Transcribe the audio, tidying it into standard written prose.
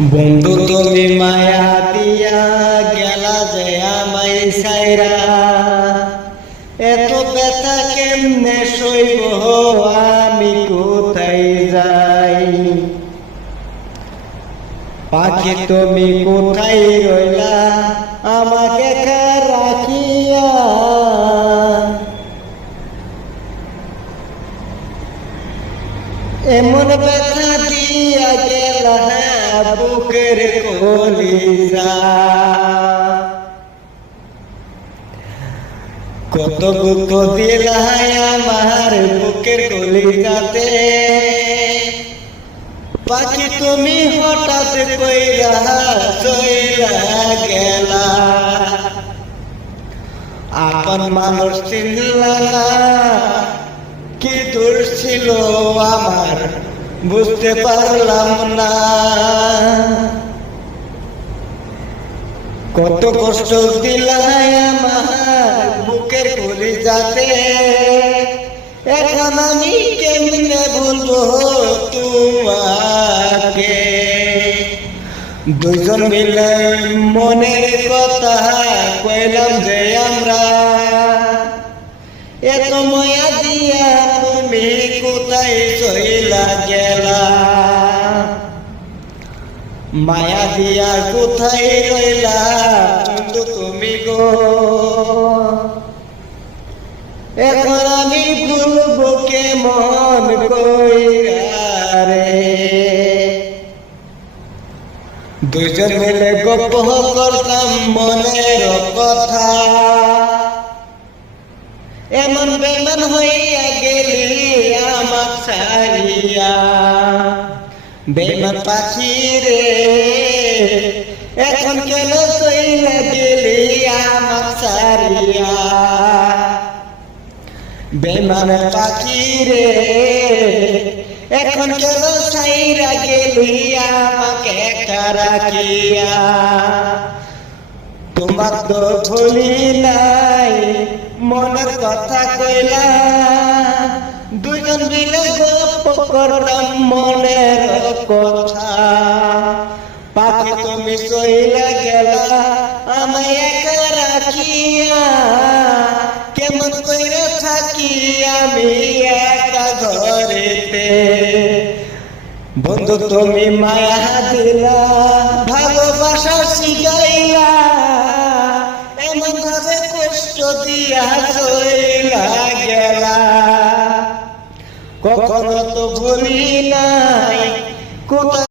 বন্ধু তুমি মায়া দিয়া গেলা যে আমায় সাইরা, এত ব্যথা কেমনে সইব আমি কোথায় যাই। পাখি তুমি কোথায় রইলা আমাকে একা রাখিয়া, এমন ব্যথা দিয়া গেলা বুকের কলিজা। কত দুঃখ দিলা আমার বুকের কলিজাতে, পাখি তুমি হঠাৎ কইরা চইলা গেলা। আপন মানুষ চিনলা না, কি দোষ ছিল আমার বুঝতে পারলাম না। কত কষ্ট দিলাই আমার বুকের কলিজাতে, এখন আমি কেমনে বলবো তোমাকে। দুজন মিলে মনের কথা কইলাম যে আমরা, এত মায়া দিয়া তুমি কোথায় চইলা গেলা। মায়া দিয়া কোথায় রইলা বন্ধু তুমি গো, এখন আমি ভুলবো কেমন কইরা রে। দুজন মিলে গপ্প করতাম মনের কথা, এমন বেমান হইয়া গেলি আমাক ছাড়িয়া। বেমান পাখি রে এখন কেন চইলা গেলি আমাক ছাড়িয়া। বেমান পাখি রে এখন কেন ছাইরা গেলি আমাকে একা রাখিয়া। তোমার তো ভুলি নাই মনের কথা কইলা, দুজন মিলে গপ্প করলাম মনের কথা। পাখি তুমি চইলা গেলা আমায় একা রাখিয়া, কেমন কইরা থাকি আমি একা ঘরেতে। বন্ধু তুমি মায়া দিলা ভালোবাসা শিখাইলা, এমন ভাবে কষ্ট দিয়া চইলা গেলা। কখনো তো ভুলি নাই কোথায়